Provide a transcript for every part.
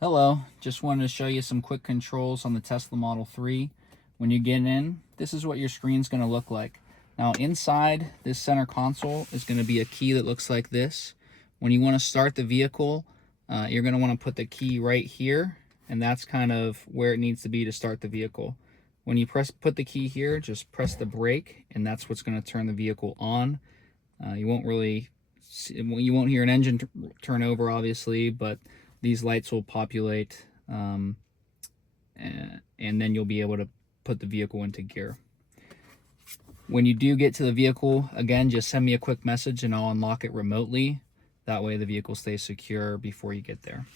Hello, just wanted to show you some quick controls on the Tesla Model 3. When you get in, this is what your screen's going to look like. Now inside this center console is going to be a key that looks like this. When you want to start the vehicle, you're going to want to put the key right here, and that's kind of where it needs to be to start the vehicle. When you put the key here, just press the brake, and that's what's going to turn the vehicle on. You won't hear an engine turn over, obviously, but these lights will populate, and then you'll be able to put the vehicle into gear. When you do get to the vehicle, again, just send me a quick message and I'll unlock it remotely. That way the vehicle stays secure before you get there.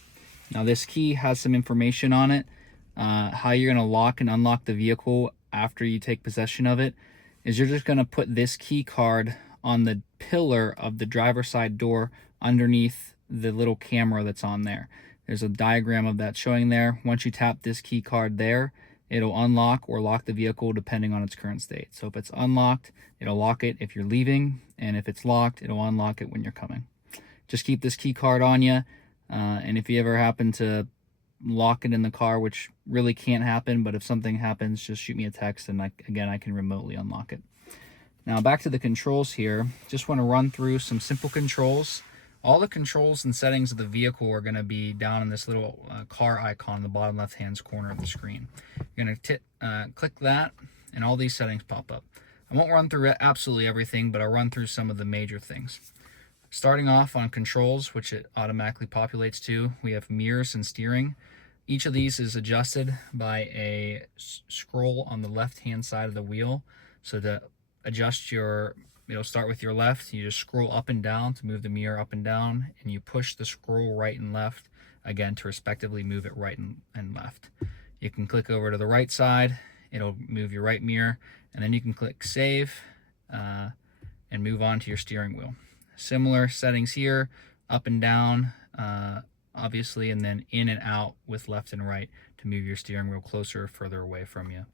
Now this key has some information on it. How you're going to lock and unlock the vehicle after you take possession of it is you're just going to put this key card on the pillar of the driver's side door underneath the little camera that's on there. There's a diagram of that showing there. Once you tap this key card there, it'll unlock or lock the vehicle depending on its current state. So if it's unlocked, it'll lock it if you're leaving, and if it's locked, it'll unlock it when you're coming. Just keep this key card on you, and if you ever happen to lock it in the car, which really can't happen, but if something happens, just shoot me a text and I can remotely unlock it. Now back to the controls here. Just want to run through some simple controls. All the controls and settings of the vehicle are going to be down in this little car icon in the bottom left hand corner of the screen. You're going to click that and all these settings pop up. I won't run through absolutely everything, but I'll run through some of the major things. Starting off on controls, which it automatically populates to, we have mirrors and steering. Each of these is adjusted by a scroll on the left hand side of the wheel. So to adjust it'll start with your left. You just scroll up and down to move the mirror up and down, and you push the scroll right and left again to respectively move it right and left. You can click over to the right side, it'll move your right mirror, and then you can click save and move on to your steering wheel. Similar settings here, up and down obviously, and then in and out with left and right to move your steering wheel closer or further away from you.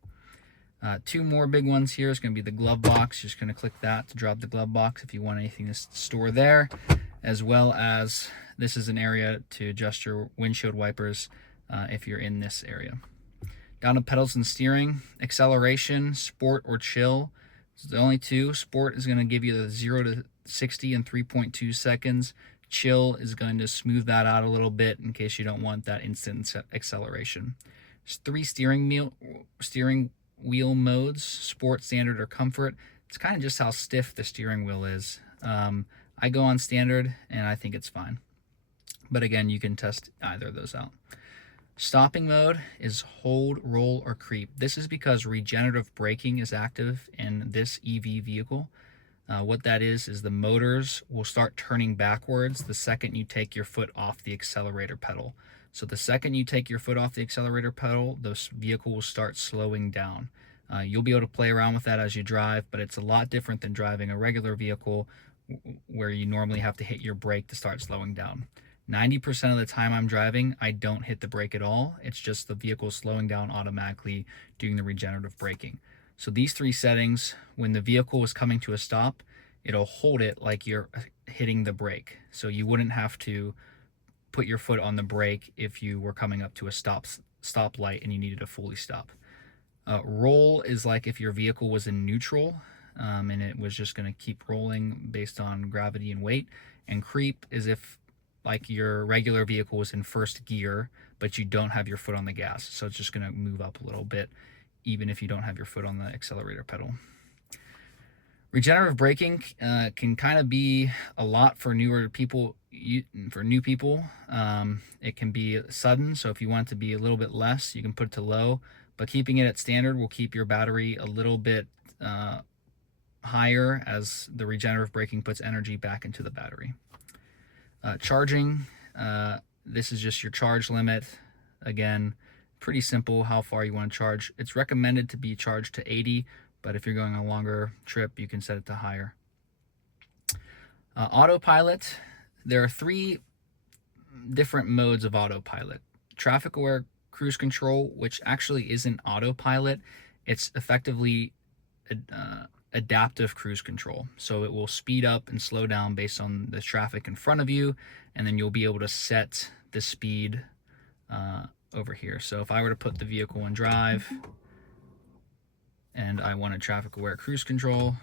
Two more big ones here is going to be the glove box. You're just going to click that to drop the glove box if you want anything to store there, as well as this is an area to adjust your windshield wipers if you're in this area. Down to pedals and steering, acceleration, sport or chill. So the only two. Sport is going to give you the 0 to 60 in 3.2 seconds. Chill is going to smooth that out a little bit in case you don't want that instant acceleration. There's 3 steering wheel modes: sport, standard, or comfort. It's kind of just how stiff the steering wheel is. I go on standard and I think it's fine, but again, you can test either of those out. Stopping mode is hold, roll, or creep. This is because regenerative braking is active in this EV vehicle. What that is the motors will start turning backwards the second you take your foot off the accelerator pedal. So the second you take your foot off the accelerator pedal, the vehicle will start slowing down. You'll be able to play around with that as you drive, but it's a lot different than driving a regular vehicle where you normally have to hit your brake to start slowing down. 90% of the time I'm driving, I don't hit the brake at all. It's just the vehicle slowing down automatically doing the regenerative braking. So these 3 settings, when the vehicle is coming to a stop, it'll hold it like you're hitting the brake. So you wouldn't have to put your foot on the brake if you were coming up to a stoplight and you needed to fully stop. Roll is like if your vehicle was in neutral and it was just going to keep rolling based on gravity and weight. And creep is if like your regular vehicle was in first gear, but you don't have your foot on the gas. So it's just going to move up a little bit, even if you don't have your foot on the accelerator pedal. Regenerative braking can kind of be a lot for newer people. For new people, it can be sudden. So if you want it to be a little bit less, you can put it to low. But keeping it at standard will keep your battery a little bit higher as the regenerative braking puts energy back into the battery. Charging, this is just your charge limit. Again, pretty simple how far you want to charge. It's recommended to be charged to 80, but if you're going on a longer trip, you can set it to higher. Autopilot, there are 3 different modes of autopilot. Traffic aware cruise control, which actually isn't autopilot, it's effectively adaptive cruise control. So it will speed up and slow down based on the traffic in front of you, and then you'll be able to set the speed over here. So if I were to put the vehicle in drive and I wanted traffic aware cruise control,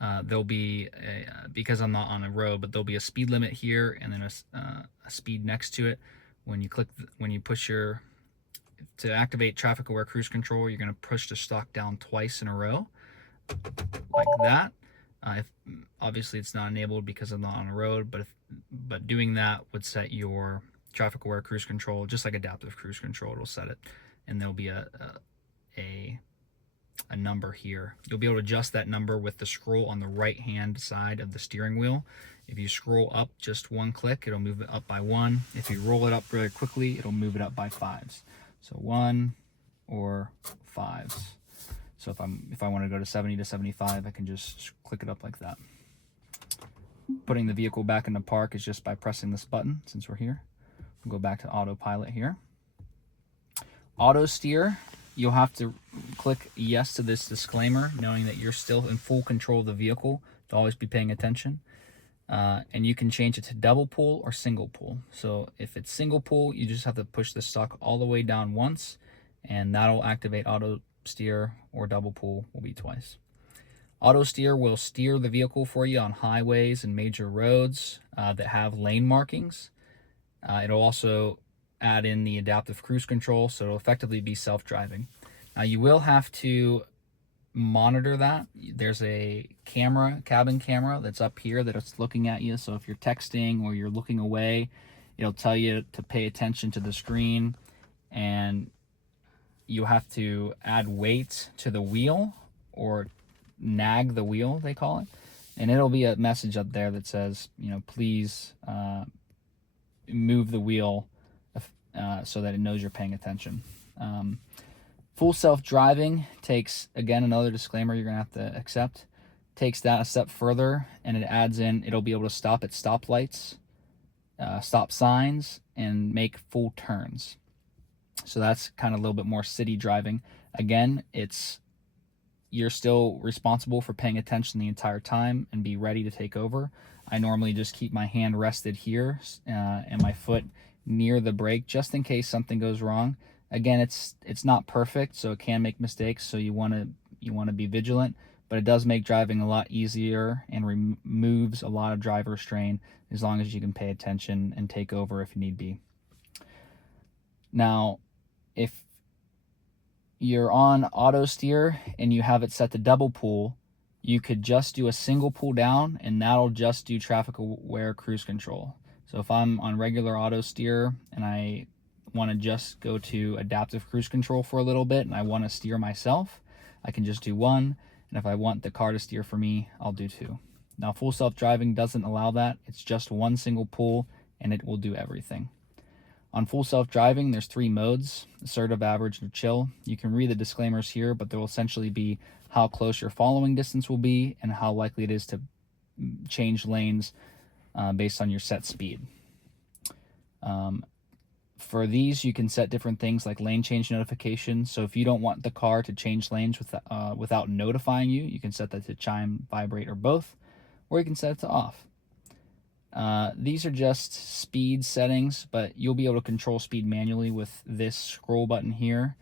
there'll be because I'm not on a road, but there'll be a speed limit here and then a speed next to it. When you push to activate traffic aware cruise control, you're going to push the stalk down twice in a row, like that. Obviously it's not enabled because I'm not on a road, but doing that would set your traffic aware cruise control, just like adaptive cruise control, it'll set it, and there'll be a number here. You'll be able to adjust that number with the scroll on the right hand side of the steering wheel. If you scroll up just one click, it'll move it up by 1. If you roll it up very quickly, it'll move it up by 5s. So 1 or 5s. So if I want to go to 70 to 75, I can just click it up like that. Putting the vehicle back into park is just by pressing this button. Since we're here, we'll go back to autopilot here. Auto steer, you'll have to click yes to this disclaimer, knowing that you're still in full control of the vehicle, to always be paying attention. And you can change it to double pull or single pull. So if it's single pull, you just have to push the stalk all the way down once, and that'll activate auto steer, or double pull will be twice. Auto steer will steer the vehicle for you on highways and major roads that have lane markings. It'll also add in the adaptive cruise control, so it'll effectively be self-driving. Now you will have to monitor that. There's a cabin camera that's up here that's looking at you. So if you're texting or you're looking away, it'll tell you to pay attention to the screen, and you have to add weight to the wheel, or nag the wheel, they call it. And it'll be a message up there that says, please move the wheel so that it knows you're paying attention. Full self-driving takes, again, another disclaimer you're going to have to accept, takes that a step further, and it adds in, it'll be able to stop at stoplights, stop signs, and make full turns. So that's kind of a little bit more city driving. Again, you're still responsible for paying attention the entire time and be ready to take over. I normally just keep my hand rested here and my foot near the brake, just in case something goes wrong. Again, it's not perfect, so it can make mistakes, so you want to be vigilant, but it does make driving a lot easier and removes a lot of driver strain, as long as you can pay attention and take over if need be. Now, if you're on auto steer and you have it set to double pull, you could just do a single pull down, and that'll just do traffic aware cruise control. So if I'm on regular auto steer and I want to just go to adaptive cruise control for a little bit and I want to steer myself, I can just do 1, and if I want the car to steer for me, I'll do 2. Now full self-driving doesn't allow that. It's just 1 single pull and it will do everything. On full self-driving, there's 3 modes: assertive, average, and chill. You can read the disclaimers here, but there will essentially be how close your following distance will be and how likely it is to change lanes based on your set speed. For these, you can set different things like lane change notifications. So if you don't want the car to change lanes without notifying you, you can set that to chime, vibrate, or both, or you can set it to off. These are just speed settings, but you'll be able to control speed manually with this scroll button here.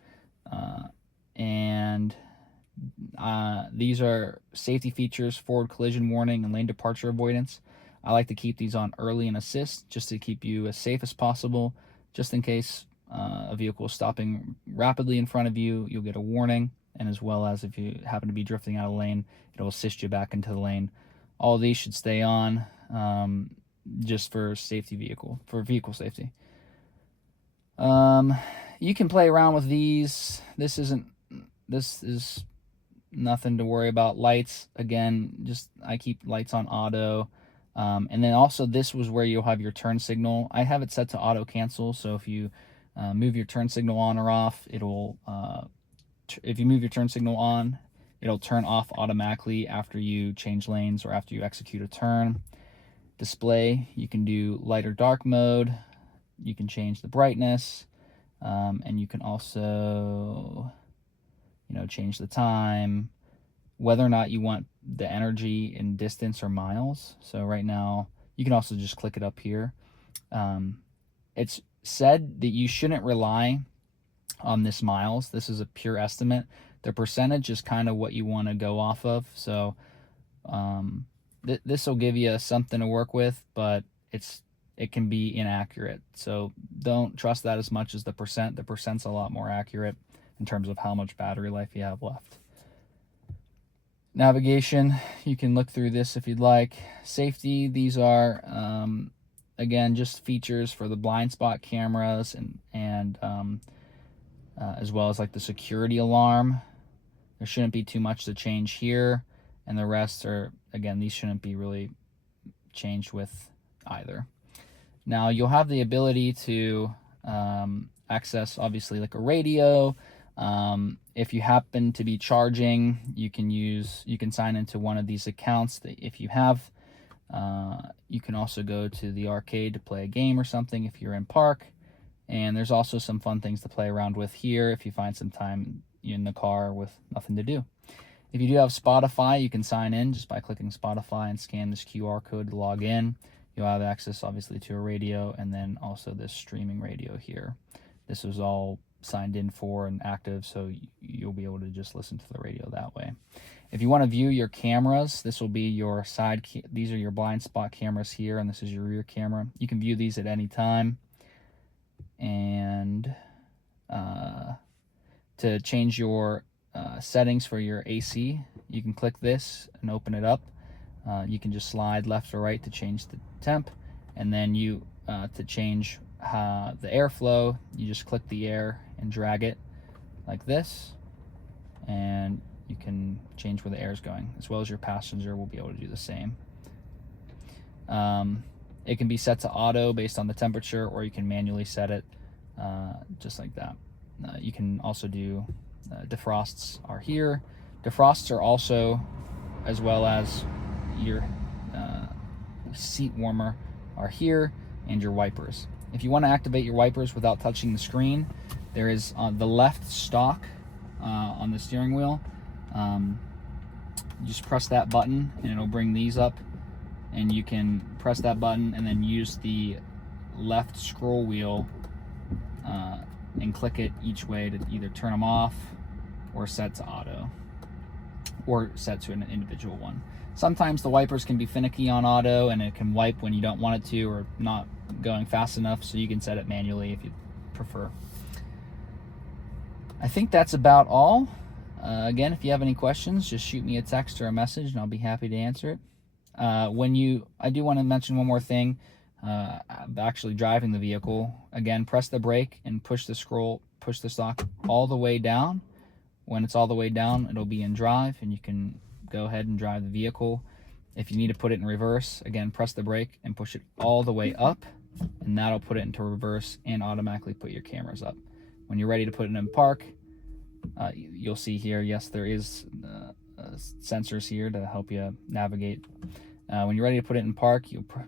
These are safety features: forward collision warning and lane departure avoidance. I like to keep these on early and assist, just to keep you as safe as possible. Just in case a vehicle is stopping rapidly in front of you, you'll get a warning, and as well as if you happen to be drifting out of lane, it'll assist you back into the lane. All of these should stay on, just for vehicle safety. You can play around with these. This is nothing to worry about. Lights, again, I keep lights on auto. And then also this was where you'll have your turn signal. I have it set to auto cancel, so if you move your turn signal on or off, if you move your turn signal on, it'll turn off automatically after you change lanes or after you execute a turn. Display, you can do light or dark mode. You can change the brightness, and you can also change the time, whether or not you want the energy in distance or miles. So right now, you can also just click it up here. It's said that you shouldn't rely on this miles. This is a pure estimate. The percentage is kind of what you want to go off of. So this will give you something to work with, but it can be inaccurate. So don't trust that as much as the percent. The percent's a lot more accurate in terms of how much battery life you have left. Navigation, you can look through this if you'd like. Safety, these are again just features for the blind spot cameras and as well as like the security alarm. There shouldn't be too much to change here, and the rest are, again, these shouldn't be really changed with either. Now you'll have the ability to access obviously like a radio. If you happen to be charging, you can sign into one of these accounts that if you have. You can also go to the arcade to play a game or something if you're in park. And there's also some fun things to play around with here if you find some time in the car with nothing to do. If you do have Spotify, you can sign in just by clicking Spotify and scan this QR code to log in. You'll have access obviously to a radio and then also this streaming radio here. This was all signed in for and active, so you'll be able to just listen to the radio that way. If you want to view your cameras, this will be your these are your blind spot cameras here, and this is your rear camera. You can view these at any time. And to change your settings for your AC, you can click this and open it up. You can just slide left or right to change the temp, and then to change the airflow, you just click the air and drag it like this, and you can change where the air is going, as well as your passenger will be able to do the same. It can be set to auto based on the temperature, or you can manually set it just like that. You can also do defrosts are here. Defrosts are also, as well as your seat warmer are here, and your wipers. If you want to activate your wipers without touching the screen, there is on the left stalk on the steering wheel. You just press that button and it'll bring these up, and you can press that button and then use the left scroll wheel and click it each way to either turn them off or set to auto or set to an individual one. Sometimes the wipers can be finicky on auto and it can wipe when you don't want it to or not going fast enough, so you can set it manually if you prefer. I think that's about all. Again, if you have any questions, just shoot me a text or a message and I'll be happy to answer it. I do want to mention one more thing. Actually driving the vehicle, again, press the brake and push the stalk all the way down. When it's all the way down, it'll be in drive and you can go ahead and drive the vehicle. If you need to put it in reverse, again, press the brake and push it all the way up, and that'll put it into reverse and automatically put your cameras up. When you're ready to put it in park, you'll see here, yes, there is sensors here to help you navigate. When you're ready to put it in park, you can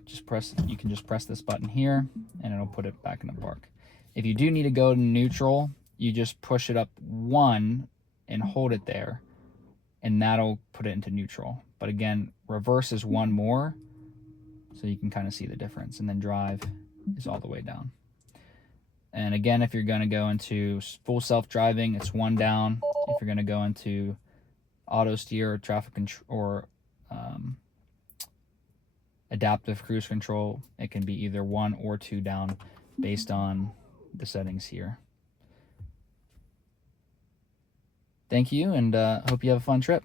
just press this button here and it'll put it back in the park. If you do need to go to neutral, you just push it up one and hold it there, and that'll put it into neutral. But again, reverse is one more, so you can kind of see the difference, and then drive is all the way down. And again, if you're going to go into full self-driving, it's one down. If you're going to go into auto steer or traffic control or adaptive cruise control, it can be either one or two down based on the settings here. Thank you, and hope you have a fun trip.